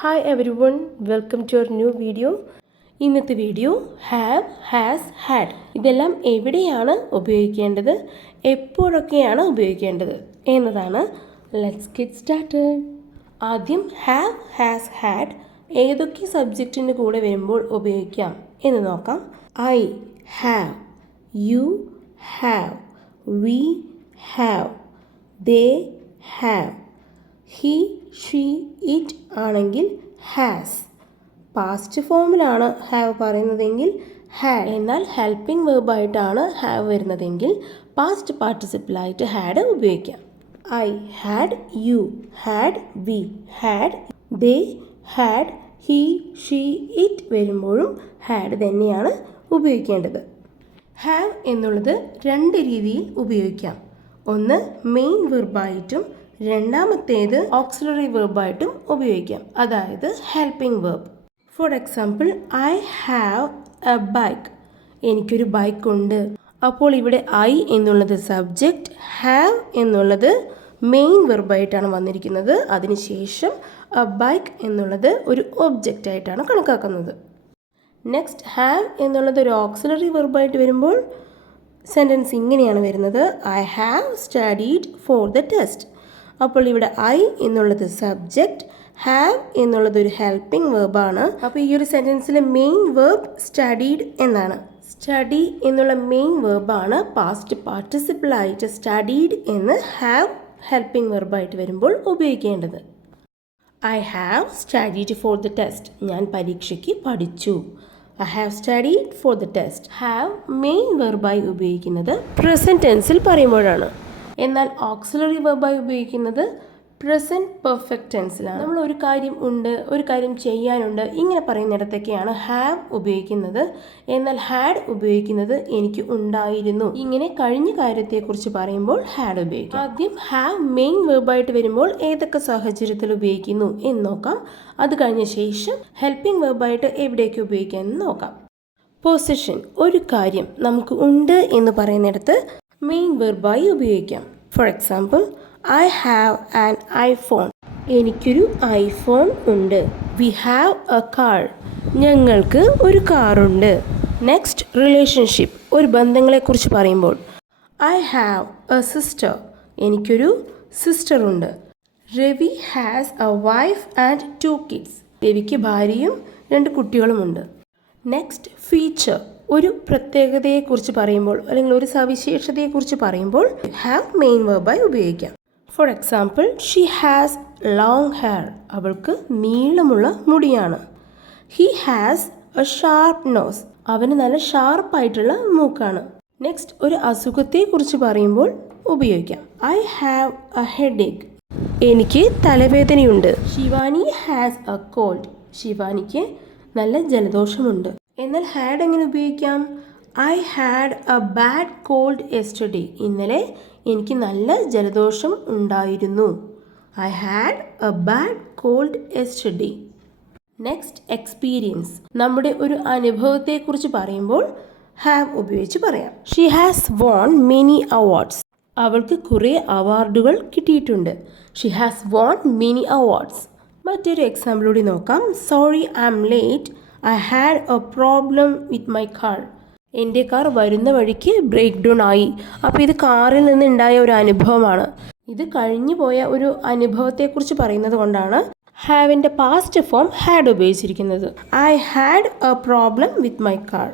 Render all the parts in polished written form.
Hi everyone, welcome to our new video. ഇന്നത്തെ video have, has, had ഇതെല്ലാം എവിടെയാണ് ഉപയോഗിക്കേണ്ടത്, എപ്പോഴൊക്കെയാണ് ഉപയോഗിക്കേണ്ടത് എന്നതാണ്. Let's get started. ആദ്യം ഹാവ്, ഹാസ്, ഹാഡ് ഏതൊക്കെ സബ്ജക്റ്റിൻ്റെ കൂടെ വരുമ്പോൾ ഉപയോഗിക്കാം എന്ന് നോക്കാം. I have, you have, we have, they have. He, she, it ആണെങ്കിൽ ഹാസ്. പാസ്റ്റ് ഫോമിലാണ് ഹാവ് പറയുന്നതെങ്കിൽ ഹാഡ്. എന്നാൽ ഹെൽപ്പിംഗ് വെർബായിട്ടാണ് ഹാവ് വരുന്നതെങ്കിൽ പാസ്റ്റ് പാർട്ടിസിപ്പിളായിട്ട് ഹാഡ് ഉപയോഗിക്കാം. I had, you had, we had, they had, he, she, it വരുമ്പോഴും ഹാഡ് തന്നെയാണ് ഉപയോഗിക്കേണ്ടത്. ഹാവ് എന്നുള്ളത് രണ്ട് രീതിയിൽ ഉപയോഗിക്കാം. ഒന്ന് മെയിൻ വെർബായിട്ടും രണ്ടാമത്തേത് ഓക്സിലറി വെർബായിട്ടും ഉപയോഗിക്കാം, അതായത് helping verb. Four example, I have A bike. എനിക്കൊരു ബൈക്ക് ഉണ്ട്. അപ്പോൾ ഇവിടെ ഐ എന്നുള്ളത് സബ്ജക്റ്റ്, ഹാവ് എന്നുള്ളത് മെയിൻ വെർബായിട്ടാണ് വന്നിരിക്കുന്നത്. അതിനുശേഷം എ ബൈക്ക് എന്നുള്ളത് ഒരു ഒബ്ജക്റ്റ് ആയിട്ടാണ് കണക്കാക്കുന്നത്. നെക്സ്റ്റ്, ഹാവ് എന്നുള്ളത് ഒരു ഓക്സിലറി വെർബായിട്ട് വരുമ്പോൾ സെൻറ്റൻസ് ഇങ്ങനെയാണ് വരുന്നത്: I have studied for the test. അപ്പോൾ ഇവിടെ ഐ എന്നുള്ളത് സബ്ജക്റ്റ്, ഹാവ് എന്നുള്ളത് ഒരു ഹെൽപ്പിംഗ് വെർബാണ്. അപ്പോൾ ഈ ഒരു സെൻറ്റൻസിലെ മെയിൻ വെർബ് സ്റ്റഡീഡ് എന്നാണ്. സ്റ്റഡി എന്നുള്ള മെയിൻ വെർബാണ് പാസ്റ്റ് പാർട്ടിസിപ്പിളായിട്ട് സ്റ്റഡീഡ് എന്ന് ഹാവ് ഹെൽപ്പിംഗ് വെർബായിട്ട് വരുമ്പോൾ ഉപയോഗിക്കേണ്ടത്. I have studied for the test. ഞാൻ പരീക്ഷയ്ക്ക് പഠിച്ചു. I have studied for the test. Have main വെർബായി ഉപയോഗിക്കുന്നത് പ്രസൻറ്റ് ടെൻസിൽ പറയുമ്പോഴാണ്. എന്നാൽ ഓക്സിലറി വെർബായി ഉപയോഗിക്കുന്നത് പ്രസൻറ്റ് പെർഫെക്റ്റ് ടെൻസിലാണ്. നമ്മൾ ഒരു കാര്യം ഉണ്ട്, ഒരു കാര്യം ചെയ്യാനുണ്ട്, ഇങ്ങനെ പറയുന്നിടത്തൊക്കെയാണ് ഹാവ് ഉപയോഗിക്കുന്നത്. എന്നാൽ ഹാഡ് ഉപയോഗിക്കുന്നത് എനിക്ക് ഉണ്ടായിരുന്നു, ഇങ്ങനെ കഴിഞ്ഞ കാര്യത്തെക്കുറിച്ച് പറയുമ്പോൾ ഹാഡ് ഉപയോഗിക്കും. ആദ്യം ഹാവ് മെയിൻ വെർബായിട്ട് വരുമ്പോൾ ഏതൊക്കെ സാഹചര്യത്തിൽ ഉപയോഗിക്കുന്നു എന്ന് നോക്കാം. അത് കഴിഞ്ഞ ശേഷം ഹെൽപ്പിംഗ് വെർബായിട്ട് എവിടെയൊക്കെ ഉപയോഗിക്കാമെന്ന് നോക്കാം. പൊസിഷൻ, ഒരു കാര്യം നമുക്ക് ഉണ്ട് എന്ന് പറയുന്നിടത്ത് മെയിൻ വെർബായി ഉപയോഗിക്കാം. For example, I have an iPhone. എനിക്കൊരു ഐഫോൺ ഉണ്ട്. We have A car. ഞങ്ങൾക്ക് ഒരു കാറുണ്ട്. നെക്സ്റ്റ്, റിലേഷൻഷിപ്പ്, ഒരു ബന്ധങ്ങളെക്കുറിച്ച് പറയുമ്പോൾ ഐ ഹാവ് എ സിസ്റ്റർ. എനിക്കൊരു സിസ്റ്റർ ഉണ്ട്. Ravi has A wife and 2 kids. രവിക്ക് ഭാര്യയും 2 കുട്ടികളുമുണ്ട്. നെക്സ്റ്റ്, ഫീച്ചർ, ഒരു പ്രത്യേകതയെക്കുറിച്ച് പറയുമ്പോൾ അല്ലെങ്കിൽ ഒരു സവിശേഷതയെക്കുറിച്ച് പറയുമ്പോൾ ഹാവ് മെയിൻ വെർബായി ഉപയോഗിക്കാം. For example, she has long hair. അവൾക്ക് നീളമുള്ള മുടിയാണ്. He has a sharp nose. അവന് നല്ല ഷാർപ്പായിട്ടുള്ള മൂക്കാണ്. നെക്സ്റ്റ്, ഒരു അസുഖത്തെക്കുറിച്ച് പറയുമ്പോൾ ഉപയോഗിക്കാം. I have a headache. എനിക്ക് തലവേദനയുണ്ട്. Shivani has a cold. ശിവാനിക്ക് നല്ല ജലദോഷമുണ്ട്. എന്നാൽ ഹാഡ് എങ്ങനെ ഉപയോഗിക്കാം? I had a bad cold yesterday. ഇന്നലെ എനിക്ക് നല്ല ജലദോഷം ഉണ്ടായിരുന്നു. I had a bad cold yesterday. Next, experience, നമ്മുടെ ഒരു അനുഭവത്തെക്കുറിച്ച് പറയുമ്പോൾ ഹാവ് ഉപയോഗിച്ച് പറയാം. She has won many awards. അവൾക്ക് കുറേ അവാർഡുകൾ കിട്ടിയിട്ടുണ്ട്. She has won many awards. മറ്റൊരു എക്സാമ്പിൾ കൂടി നോക്കാം. Sorry I am late. I had a problem with my car. എൻ്റെ കാർ വരുന്ന വഴിക്ക് ബ്രേക്ക് ഡൗൺ ആയി. അപ്പോൾ ഇത് കാറിൽ നിന്നുണ്ടായ ഒരു അനുഭവമാണ്. ഇത് കഴിഞ്ഞു പോയ ഒരു അനുഭവത്തെക്കുറിച്ച് പറയുന്നത് കൊണ്ടാണ് ഹാവിൻ്റെ പാസ്റ്റ് ഫോം ഹാഡ് ഉപയോഗിച്ചിരിക്കുന്നത്. I had a problem with my car.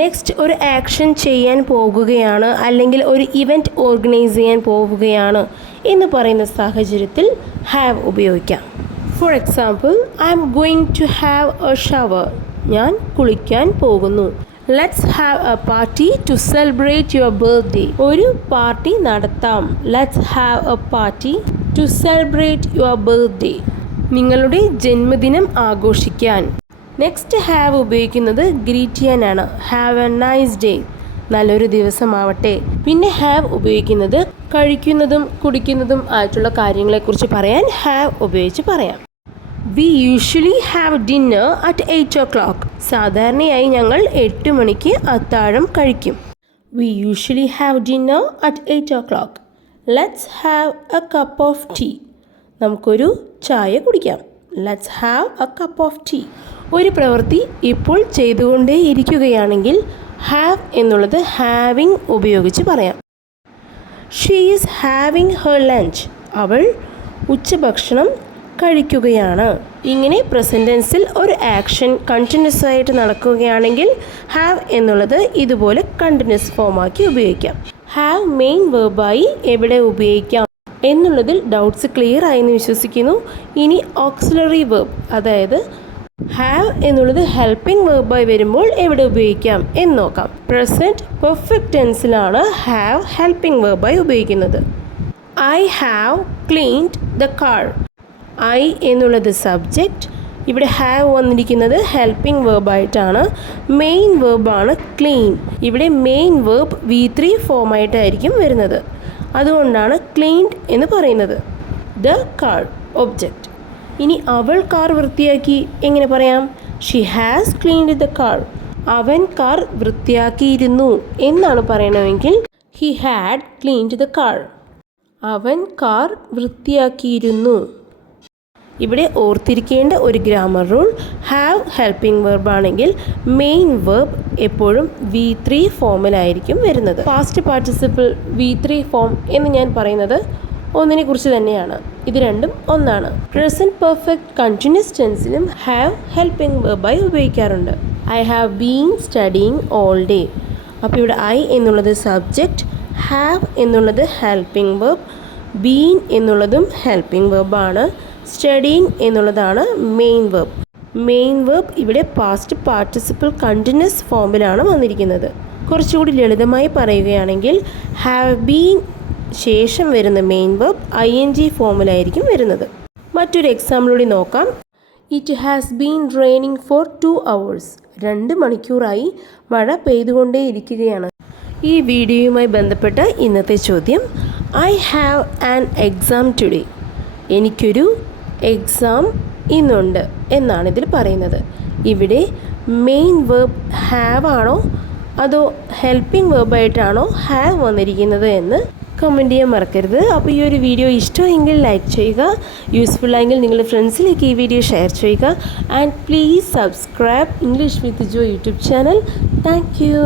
Next, ഒരു ആക്ഷൻ ചെയ്യാൻ പോകുകയാണ് അല്ലെങ്കിൽ ഒരു ഇവൻറ്റ് ഓർഗനൈസ് ചെയ്യാൻ പോവുകയാണ് എന്ന് പറയുന്ന സാഹചര്യത്തിൽ ഹാവ് ഉപയോഗിക്കാം. For example, I am going to have a shower. ഞാൻ കുളിക്കാൻ പോകുന്നു. Let's have a party to celebrate your birthday. ഒരു പാർട്ടി നടത്താം. Let's have a party to celebrate your birthday. നിങ്ങളുടെ ജന്മദിനം ആഘോഷിക്കാൻ. നെക്സ്റ്റ്, ഹാവ് ഉപയോഗിക്കുന്നത് ഗ്രീറ്റ് ചെയ്യാനാണ്. Have a nice day. നല്ലൊരു ദിവസമാവട്ടെ. പിന്നെ ഹാവ് ഉപയോഗിക്കുന്നത് കഴിക്കുന്നതും കുടിക്കുന്നതും ആയിട്ടുള്ള കാര്യങ്ങളെക്കുറിച്ച് പറയാൻ ഹാവ് ഉപയോഗിച്ച് പറയാം. We usually have dinner at 8 o'clock. സാധാരണയായി ഞങ്ങൾ 8 മണിക്ക് അത്താഴം കഴിക്കും. We usually have dinner at 8 o'clock. Let's have a cup of tea. നമുക്കൊരു ചായ കുടിക്കാം. Let's have a cup of tea. ഒരു പ്രവൃത്തി ഇപ്പോൾ ചെയ്തുകൊണ്ടേ ഇരിക്കുകയാണെങ്കിൽ ഹാവ് എന്നുള്ളത് ഹാവിങ് ഉപയോഗിച്ച് പറയാം. She is having her lunch. അവൾ ഉച്ചഭക്ഷണം കഴിക്കുകയാണ്. ഇങ്ങനെ പ്രസൻറ്റ് ടെൻസിൽ ഒരു ആക്ഷൻ കണ്ടിന്യൂസ് ആയിട്ട് നടക്കുകയാണെങ്കിൽ ഹാവ് എന്നുള്ളത് ഇതുപോലെ കണ്ടിന്യൂസ് ഫോമാക്കി ഉപയോഗിക്കാം. ഹാവ് മെയിൻ വേർബായി എവിടെ ഉപയോഗിക്കാം എന്നുള്ളതിൽ ഡൗട്ട്സ് ക്ലിയർ ആയെന്ന് വിശ്വസിക്കുന്നു. ഇനി ഓക്സിലറി വേർബ്, അതായത് ഹാവ് എന്നുള്ളത് ഹെൽപ്പിംഗ് വേർബായി വരുമ്പോൾ എവിടെ ഉപയോഗിക്കാം എന്ന് നോക്കാം. പ്രസൻറ്റ് പെർഫെക്റ്റ് ടെൻസിലാണ് ഹാവ് ഹെൽപ്പിംഗ് വേർബായി ഉപയോഗിക്കുന്നത്. I have cleaned the car. I എന്നുള്ളത് സബ്ജക്റ്റ്, ഇവിടെ ഹാവ് വന്നിരിക്കുന്നത് ഹെൽപ്പിംഗ് വേർബായിട്ടാണ്. മെയിൻ വേർബാണ് ക്ലീൻ. ഇവിടെ മെയിൻ വേർബ് V3 ഫോമായിട്ടായിരിക്കും വരുന്നത്. അതുകൊണ്ടാണ് ക്ലീൻഡ് എന്ന് പറയുന്നത്. The car object. ഇനി അവൾ കാർ വൃത്തിയാക്കി എങ്ങനെ പറയാം? She has cleaned the car. അവൻ കാർ വൃത്തിയാക്കിയിരുന്നു എന്നാണ് പറയണമെങ്കിൽ he had cleaned the car. അവൻ കാർ വൃത്തിയാക്കിയിരുന്നു. ഇവിടെ ഓർത്തിരിക്കേണ്ട ഒരു grammar rule, have helping verb ആണെങ്കിൽ മെയിൻ വേർബ് എപ്പോഴും V3 ഫോമിലായിരിക്കും വരുന്നത്. പാസ്റ്റ് പാർട്ടിസിപ്പിൾ V3 ഫോം എന്ന് ഞാൻ പറയുന്നത് ഒന്നിനെ കുറിച്ച് തന്നെയാണ്. ഇത് രണ്ടും ഒന്നാണ്. പ്രസൻറ്റ് പെർഫെക്റ്റ് കണ്ടിന്യൂസ് ടെൻസിലും ഹാവ് ഹെൽപ്പിംഗ് വേർബായി ഉപയോഗിക്കാറുണ്ട്. I have been studying all day. അപ്പോൾ ഇവിടെ ഐ എന്നുള്ളത് സബ്ജക്റ്റ്, ഹാവ് എന്നുള്ളത് ഹെൽപ്പിംഗ് വേർബ്, ബീൻ എന്നുള്ളതും ഹെൽപ്പിംഗ് വേർബാണ്. സ്റ്റഡിയിങ് എന്നുള്ളതാണ് മെയിൻ വേർബ്. മെയിൻ വേർബ് ഇവിടെ പാസ്റ്റ് പാർട്ടിസിപ്പിൾ കണ്ടിന്യൂസ് ഫോമിലാണ് വന്നിരിക്കുന്നത്. കുറച്ചുകൂടി ലളിതമായി പറയുകയാണെങ്കിൽ ഹാവ് ബീൻ ശേഷം വരുന്ന മെയിൻ വേർബ് ING ഫോമിലായിരിക്കും വരുന്നത്. മറ്റൊരു എക്സാമ്പിളൂടെ നോക്കാം. It has been raining for 2 hours. 2 മണിക്കൂറായി മഴ പെയ്തുകൊണ്ടേയിരിക്കുകയാണ്. ഈ വീഡിയോയുമായി ബന്ധപ്പെട്ട ഇന്നത്തെ ചോദ്യം, I have an exam today. എനിക്കൊരു എക്സാം ഇന്നുണ്ട് എന്നാണ് ഇതിൽ പറയുന്നത്. ഇവിടെ മെയിൻ വേർബ് ഹാവ് ആണോ അതോ ഹെൽപ്പിംഗ് വേർബായിട്ടാണോ ഹാവ് വന്നിരിക്കുന്നത് എന്ന് കമൻറ്റ് ചെയ്യാൻ മറക്കരുത്. അപ്പോൾ ഈ ഒരു വീഡിയോ ഇഷ്ടമെങ്കിൽ ലൈക്ക് ചെയ്യുക, യൂസ്ഫുൾ ആയെങ്കിൽ നിങ്ങളുടെ ഫ്രണ്ട്സിലേക്ക് ഈ വീഡിയോ ഷെയർ ചെയ്യുക. And please subscribe English with Jo YouTube channel. Thank U.